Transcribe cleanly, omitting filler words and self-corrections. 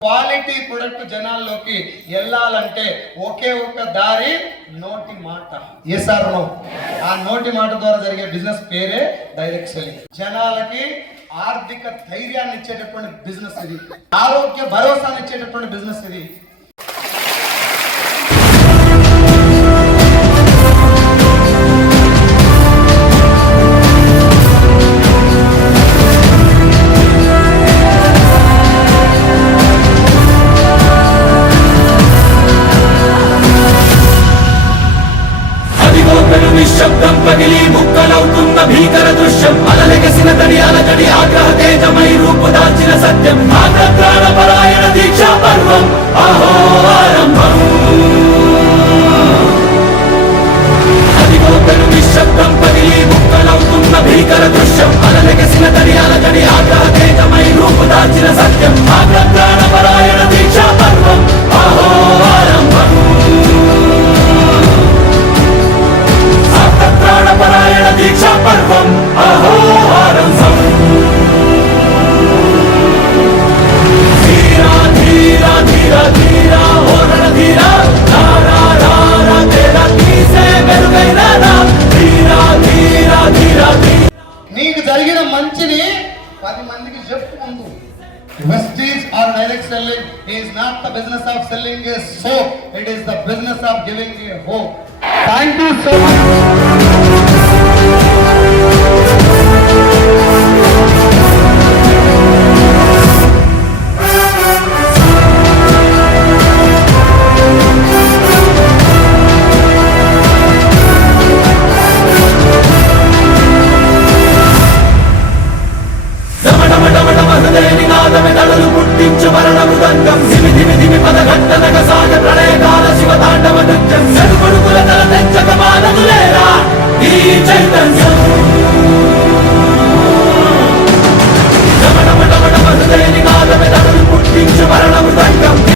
Quality product జనాల్లోకి వెళ్ళాలంటే ఒకే ఒక్క దారి నోటి మాట. Yes are no? ఆ నోటి మాట ద్వారా జరిగే బిజినెస్ పేరే డైరెక్ట్ సెల్లింగ్. జనాలకి ఆర్థిక ధైర్యాన్ని ఇచ్చేటటువంటి బిజినెస్ ఇది, ఆరోగ్య భరోసాని ఇచ్చేటటువంటి బిజినెస్ ఇది. నిశ్శబ్దం పగిలి ముక్కలవుతున్న భీకర దృశ్యం, అలలెగసిన తడి అలజడి ఆగ్రహ తేజమై రూపు దాల్చిన సత్యం, ఆగ్రహ పరాయణ దీక్షా పర్వం అహో ఆరంభం. అదిగో పెను నిశ్శబ్దం పగిలి ముక్కలవుతున్న భీకర దృశ్యం, అలలెగసిన తడి అలజడి ఆగ్రహ తేజమై రూపు దాల్చిన సత్యం, ఆగ్రహ పరాయణ దీక్షా పర్వం అహో ఆరంభం. ప్రాణపరాయణ దీక్షా పర్వం అహో ఆరంభం. ధీరా ధీరా ధీరా ధీరా ఓరణ ధీరా రారా రారా తేరా తీసే మెరుగైన ధీరా ధీరా ధీరా ధీరా. నీకు జరిగిన మంచిని 10 మందికి చెప్పుకుంటూ. Prestige or direct selling is not the business of selling a soap, it is the business of giving a hope. Thank you so much.